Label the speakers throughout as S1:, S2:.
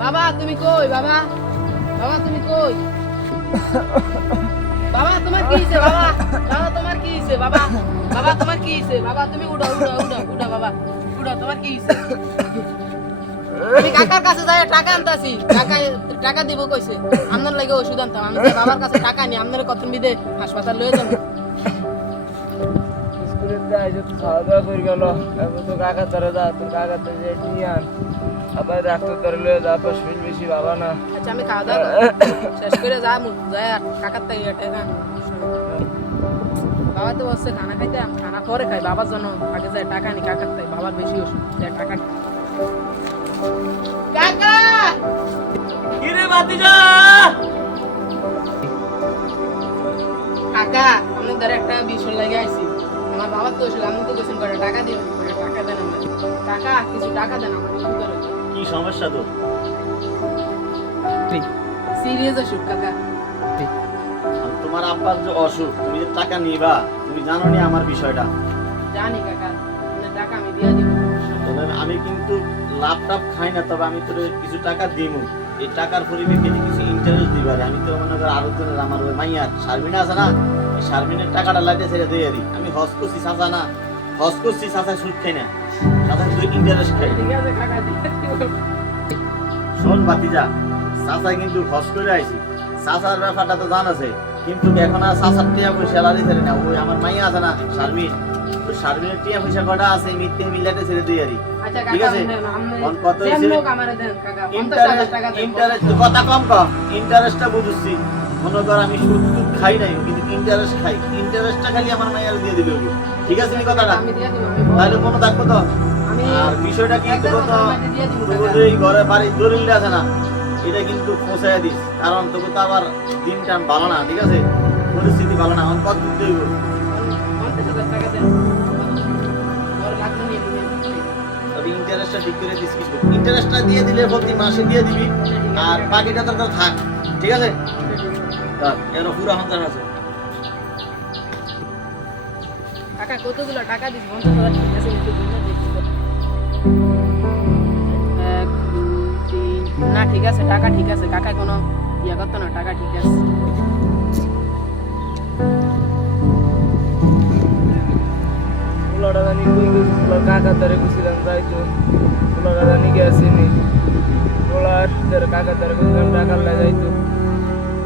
S1: বাবা, তুমি কই? বাবা বাবা, তুমি কই? বাবা, তোমার কি হইছে? বাবা বাবা, তোমার কি হইছে? বাবা বাবা, তোমার কি হইছে? বাবা, তুমি উড়ো উড়ো উড়ো উড়ো বাবা উড়ো তোমার কি হইছে? আমি কাকার কাছে যাই টাকা আনতাছি। টাকা টাকা দিব কইছে। আপনার লাগে ওষুধ আনতাম। আমি যাই বাবার কাছে টাকা নি আপনার কত বিদে হাসপাতাল লয়ে যাব?
S2: স্কুলের খাওয়া দাওয়া করে গেল। এখন তো কাকা ধরে যা তোর কাকা তো যে নিয়ে আন। আবার ডাক্তার ধরে লয়ে যা তো শরীর বেশি ভালো না।
S1: আচ্ছা আমি খাওয়া দাওয়া শেষ করে যা যাই আর কাকার তাই টাকা বাবা তো বলছে খানা খাইতে খানা পরে খাই। বাবার জন্য আগে যায় টাকা নি কাকার তাই বাবার বেশি ওষুধ টাকা
S2: ভাতিজা
S1: কাকা আমি ধরে একটা বিষয় লাগে আইছি। আমার বাবার তো ওষুধ আমি তো কোশ্চেন করে টাকা দিও করে টাকা দেন আমার কাকা কিছু টাকা দেন আমার করে?
S3: কি সমস্যা তোর?
S1: সিরিয়াস ওষুধ কাকা।
S3: তোমার আব্বার যে অসুখ তুমি যে টাকা নিবা তুমি জানো নি আমার বিষয়টা?
S1: জানি কাকা। টাকা আমি দিয়ে দিব।
S3: আমি কিন্তু লাভ টাভ খাই না তবে আমি তোর কিছু টাকা দিব এই টাকার পরিপ্রেক্ষিতে কিছু ইন্টারেস্ট দিবার। আমি তো মনে কর আরও জনের আমার ওই মাইয়ার শারমিনা আছে না? এই শারমিনের টাকাটা লাইতে ছেড়ে দিয়ে দিই। আমি হজ করছি চাচা না। হজ করছি চাচা সুদ খাই না। চাচা শুধু ইন্টারেস্ট খাই।
S1: আছে
S3: শোন বাতিজা চাচা কিন্তু হজ করে আইছি। চাচার ব্যাপারটা তো জানাছে। কিন্তু এখন আর চাচার টিয়া পয়সা ছেড়ে না। ওই আমার মাইয়া আছে না শারমিন। ওই টিয়া পয়সা কটা আছে মিথ্যে মিলাতে ছেড়ে দিয়ে দিই ঠিক আছে।
S1: দেন,
S3: কত
S1: যেন
S3: হয়েছে?
S1: হোক আমারে দেন কাকা পঞ্চাশ হাজার টাকা দেন।
S3: ইন্টারেস্ট কথা কম কম ইন্টারেস্টটা বুঝছি মনে কর আমি সুদ টুদ খাই নাই কিন্তু ইন্টারেস্ট খাই। ইন্টারেস্টটা খালি আমার মাইয়ার দিয়ে দিবে ঠিক আছে নি কথাটা
S1: আমি দিয়ে দিব আমি
S3: তাহলে কোনো থাকব তো আর বিষয়টা কি
S1: একদম
S3: তো এই ঘরে বাড়ি দলিল আছে না এটা কিন্তু পৌঁছায় দিস। কারণ তোকে তো আবার দিন টাইম ভালো না ঠিক আছে? পরিস্থিতি ভালো না আমার কত দিতে ইন্টারেস্টটা ঠিক করে দিস কিন্তু। ইন্টারেস্টটা দিয়ে দিলে প্রতি মাসে দিয়ে দিবি আর বাকিটা তোর থাক ঠিক আছে? এর পুরো আছে।
S1: কাকা কতগুলো টাকা দিস? হাজার ঠিক আছে তো। না ঠিক আছে টাকা ঠিক আছে। কাকা কোনো ইয়ে করতো না টাকা ঠিক আছে।
S2: পোলাটা জানি কই গেছে? পোলার কাকা ধরে গেছিলাম যাইতো পোলাটা জানি গেছিনি। পোলার ধরে কাকা গেছিলাম টাকার লাই যাইতো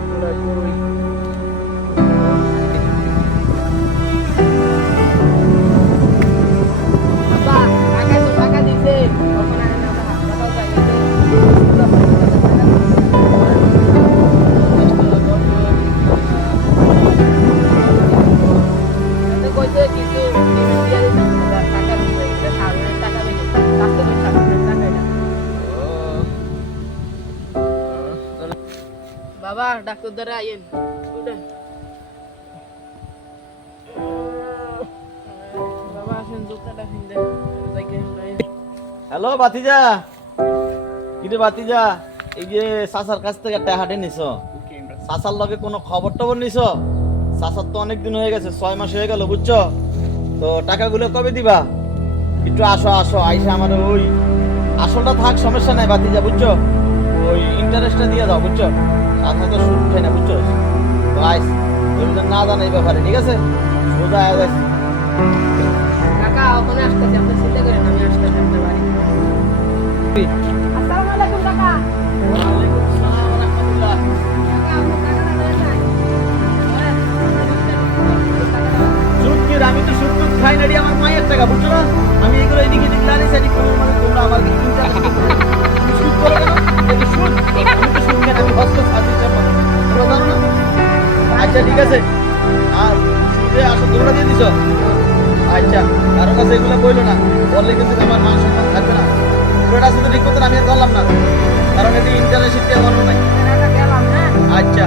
S2: পোলা কই
S1: বাবা ডাক্তার দ্বারা আইন বাবা আসেন
S3: হ্যালো বাতিজা কিরে বাতিজা এই যে চাচার কাছ থেকে একটা হাটে নিছ। চাচার লগে কোনো খবর টবর নিছ? চাচার তো অনেক দিন হয়ে গেছে ছয় মাস হয়ে গেল বুঝছ? তো টাকাগুলো কবে দিবা? একটু আসো আসো আইসা আমার ওই আসলটা থাক সমস্যা নাই বাতিজা বুঝছ? ওই ইন্টারেস্টটা দিয়ে দাও বুঝছ? চাচা তো সুদ খাই না বুঝছ? আইস তুমি তো না জানো এই ব্যাপারে ঠিক আছে? সোজা আয় যাইস।
S1: কাকা ওখানে আসতেছি আপনি চিন্তা করেন আমি আসতেছি আপনার বাড়ি। আসসালামু আলাইকুম কাকা।
S3: আছে। আর সুদে আসল তোমরা দিয়ে দিছ? আচ্ছা কারও কাছে এগুলো বলল না। বললে কিন্তু আমার মান সম্মান থাকবে না। পুরোটা শুধু ঠিক করতে আমি আর করলাম না। কারণ এটা ইন্টারনেট শিখতে আমার নাই আচ্ছা।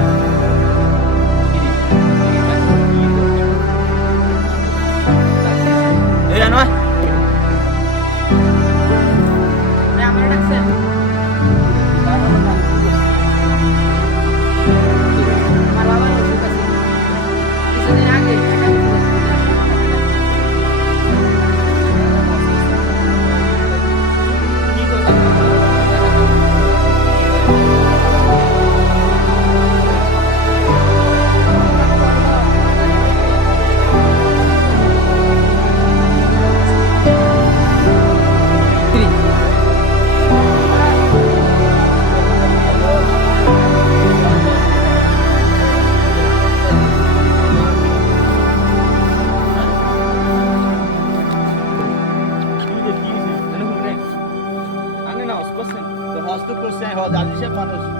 S3: রাখছে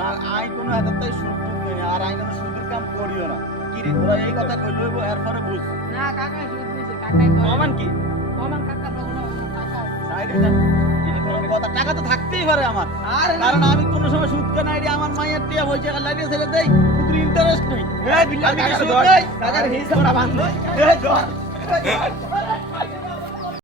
S3: না আই কোনো হাতে সুদ টুদ নেই আর আই কোনো সুদের কাম করিও না। কি রে তোরা এই কথা কই লইব এরপরে বুঝ।
S1: না কাকা সুদ দিছে কাকাই কয়
S3: সমান কি?
S1: কমান কাকা তো ওনা টাকা
S3: সাইডে যা। কোনো কথা টাকা তো থাকতেই পারে আমার।
S1: আরে
S3: কারণ আমি কোনো সময় সুদ কেন আইডি আমার মায়ের টিয়া হয়েছে লাগিয়ে ছেড়ে দেই পুকুর ইন্টারেস্ট নেই। টাকার হিসাব বান্ধ।